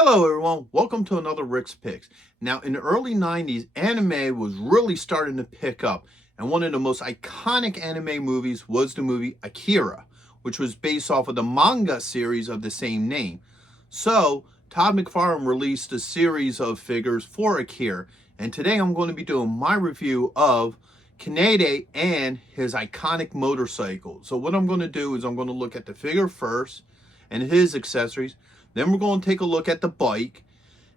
Hello everyone, welcome to another Rick's Picks. Now in the early 90s, anime was really starting to pick up, and one of the most iconic anime movies was the movie Akira, which was based off of the manga series of the same name. So Todd McFarlane released a series of figures for Akira, and today I'm going to be doing my review of Kaneda and his iconic motorcycle. So what I'm going to do is I'm going to look at the figure first and his accessories. Then we're going to take a look at the bike,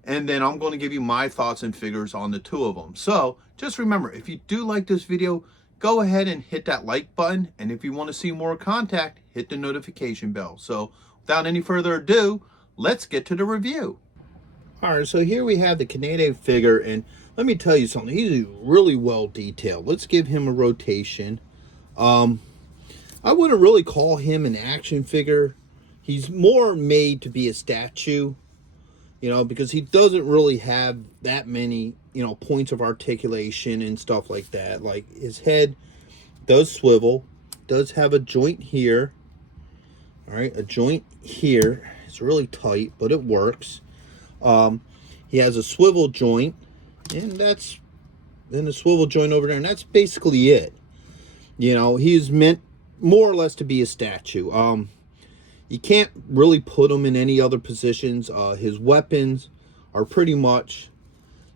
and then I'm going to give you my thoughts and figures on the two of them. So just remember, if you do like this video, go ahead and hit that like button, and if you want to see more content, hit the notification bell. So without any further ado, let's get to the review. All right, so here we have the Kaneda figure, and let me tell you something. He's really well detailed. Let's give him a rotation. I wouldn't really call him an action figure. He's more made to be a statue, because he doesn't really have that many, points of articulation and stuff like that. Like, his head does swivel, does have a joint here. All right, a joint here. It's really tight, but it works. He has a swivel joint, and that's then a swivel joint over there, and that's basically it. He's meant more or less to be a statue. You can't really put him in any other positions. His weapons are pretty much,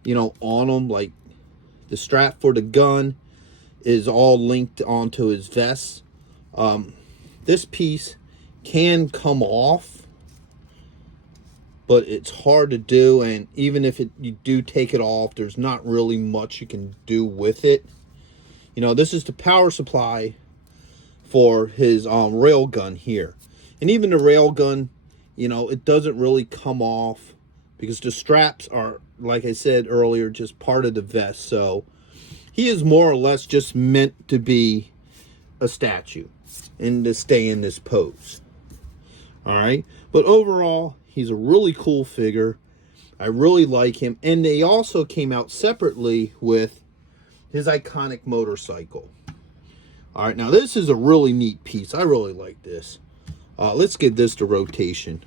on him. Like, the strap for the gun is all linked onto his vest. This piece can come off, but it's hard to do. And even if you do take it off, there's not really much you can do with it. This is the power supply for his rail gun here. And even the rail gun, it doesn't really come off because the straps are, like I said earlier, just part of the vest. So he is more or less just meant to be a statue and to stay in this pose. All right. But overall, he's a really cool figure. I really like him. And they also came out separately with his iconic motorcycle. All right. Now, this is a really neat piece. I really like this. Let's give this to rotation.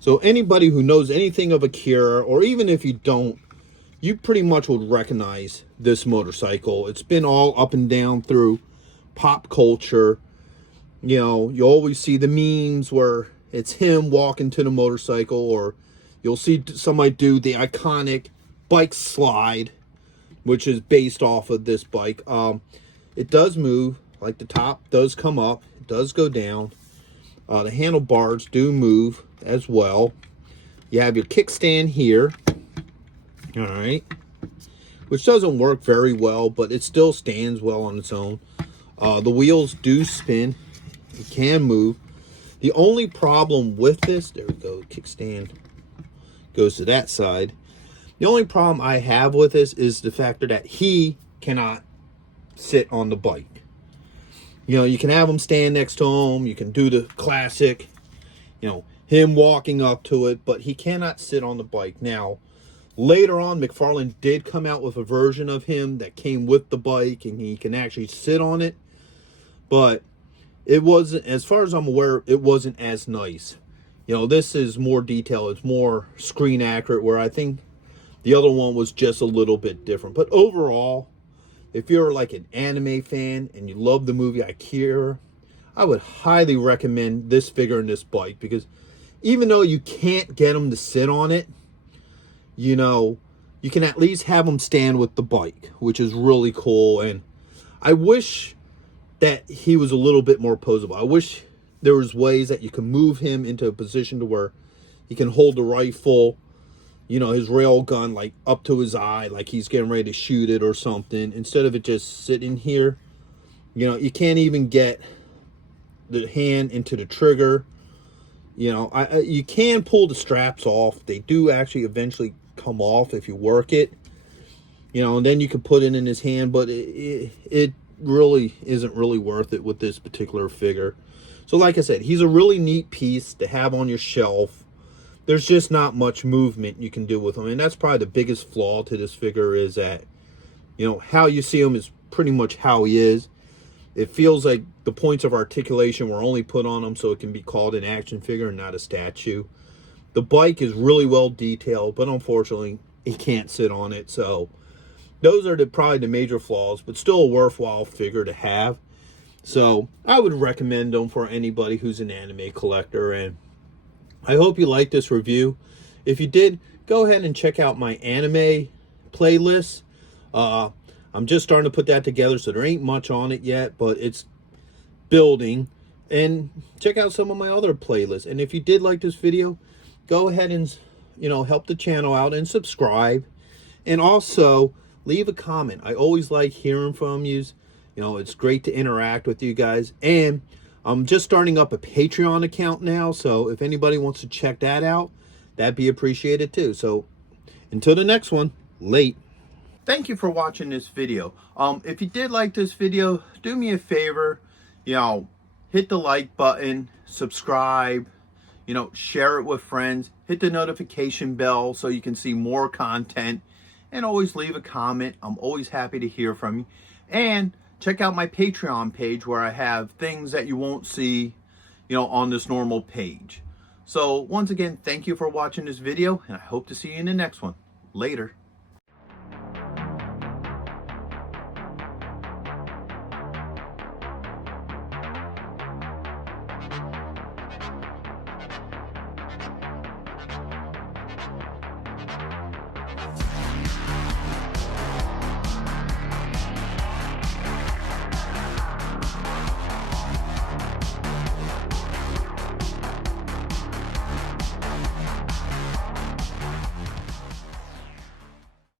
So anybody who knows anything of Akira, or even if you don't, you pretty much would recognize this motorcycle. It's been all up and down through pop culture. You always see the memes where it's him walking to the motorcycle, or you'll see somebody do the iconic bike slide, which is based off of this bike. It does move, like the top does come up. Does go down. The handlebars do move as well. You have your kickstand here. All right. Which doesn't work very well, but it still stands well on its own. The wheels do spin. It can move. The only problem with this, there we go, kickstand goes to that side. The only problem I have with this is the factor that he cannot sit on the bike. You can have him stand next to him. You can do the classic, him walking up to it, but he cannot sit on the bike. Now, later on, McFarlane did come out with a version of him that came with the bike, and he can actually sit on it. But it wasn't, as far as I'm aware, it wasn't as nice. This is more detailed. It's more screen accurate, where I think the other one was just a little bit different. But overall, if you're like an anime fan and you love the movie Akira, I would highly recommend this figure and this bike, because even though you can't get him to sit on it, you can at least have him stand with the bike, which is really cool. And I wish that he was a little bit more posable. I wish there was ways that you can move him into a position to where he can hold the rifle, his rail gun, like up to his eye, like he's getting ready to shoot it or something, instead of it just sitting here. You can't even get the hand into the trigger. You can pull the straps off. They do actually eventually come off if you work it. And then you can put it in his hand, but it really isn't really worth it with this particular figure. So like I said, he's a really neat piece to have on your shelf. There's just not much movement you can do with him. And that's probably the biggest flaw to this figure, is that, how you see him is pretty much how he is. It feels like the points of articulation were only put on him so it can be called an action figure and not a statue. The bike is really well detailed, but unfortunately, he can't sit on it. So those are probably the major flaws, but still a worthwhile figure to have. So I would recommend them for anybody who's an anime collector. And I hope you liked this review. If you did, go ahead and check out my anime playlist. I'm just starting to put that together, so there ain't much on it yet, but it's building. And check out some of my other playlists. And if you did like this video, go ahead and, help the channel out and subscribe. And also leave a comment. I always like hearing from you. It's great to interact with you guys. And I'm just starting up a Patreon account now, so if anybody wants to check that out, that'd be appreciated too. So until the next one, late. Thank you for watching this video. If you did like this video, do me a favor, hit the like button, subscribe, share it with friends, hit the notification bell so you can see more content, and always leave a comment. I'm always happy to hear from you. And check out my Patreon page where I have things that you won't see, on this normal page. So once again, thank you for watching this video, and I hope to see you in the next one. Later.